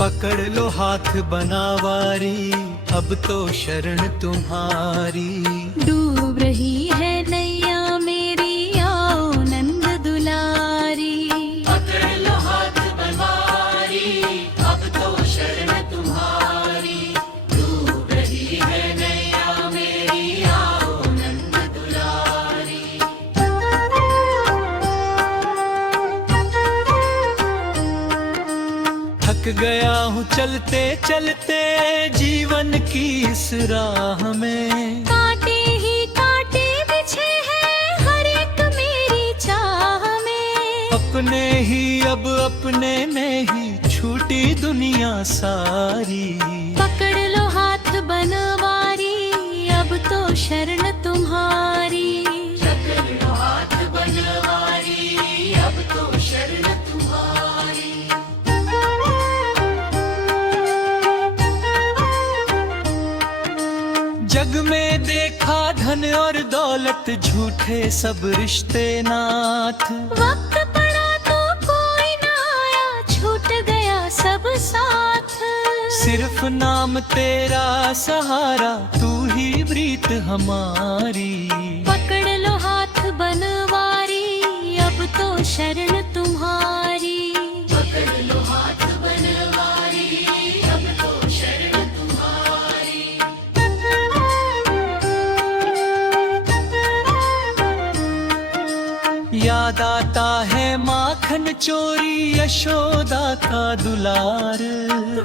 पकड़ लो हाथ बनावारी, अब तो शरण तुम्हारी। डूब रही है नैया मेरी, आओ नंद दुलारी। पकड़ लो हाथ बनवारी, अब तो शरण तुम्हारी। डूब रही है नैया मेरी, आओ नंद दुलारी। थक गया हूँ चलते चलते जीवन की इस राह में। कांटे ही कांटे बिछे हैं हर एक मेरी चाह में। अपने ही अब अपने में ही छूटी दुनिया सारी। पकड़ लो हाथ बनवारी, अब तो शरण तुम्हारी। पकड़ लो हाथ बनवारी, अब तो शरण तुम्हारी। जग में देखा धन और दौलत, झूठे सब रिश्ते नाथ। वक्त पड़ा तो कोई ना आया, छूट गया सब साथ। सिर्फ नाम तेरा सहारा, तू ही प्रीत हमारी। पकड़ लो हाथ बनवारी, अब तो शरण तुम्हारी। पकड़ लो हाथ बनवारी, अब तो शरण तुम्हारी। याद आता है माखन चोरी, यशोदा का दुलार।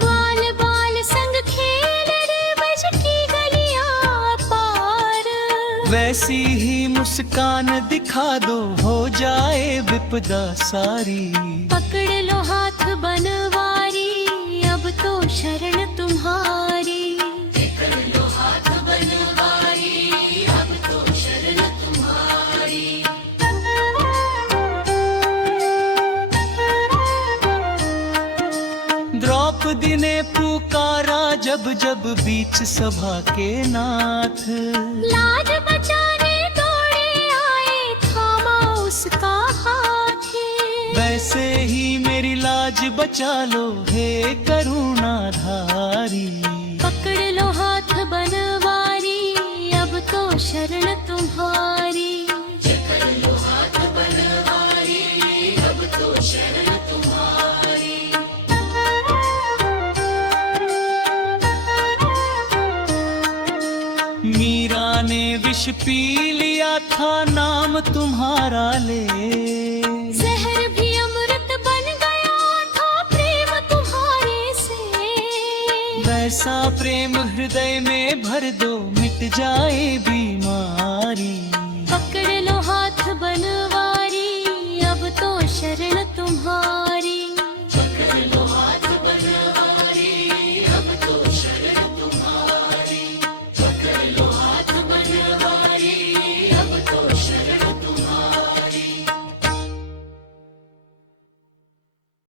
बाल बाल संग खेल रे बज की गलियां पार। वैसी ही मुस्कान दिखा दो, हो जाए विपदा सारी। पकड़ लो हाथ बनवारी, अब तो शरण तुम्हारी। पकड़ लो हाथ बनवारी, अब तो शरण तुम्हारी। द्रौपदी ने पुकारा जब जब बीच सभा के नाथ। लाज बचाने दौड़े आए, थामा उसका हाथ। वैसे ही मेरी लाज बचा लो, हे करुणाधारी। पकड़ लो हाथ बनवारी, अब तो शरण तुम्हारी। पकड़ लो हाथ बनवारी, अब तो शरण तुम्हारी। मीरा ने विष पी लिया था, नाम तुम्हारा ले। जहर भी अमृत बन गया था, प्रेम तुम्हारे से। वैसा प्रेम हृदय में भर दो, मिट जाए बीमारी। पकड़ लो हाथ बनवारी, अब तो शरण तुम्हारी।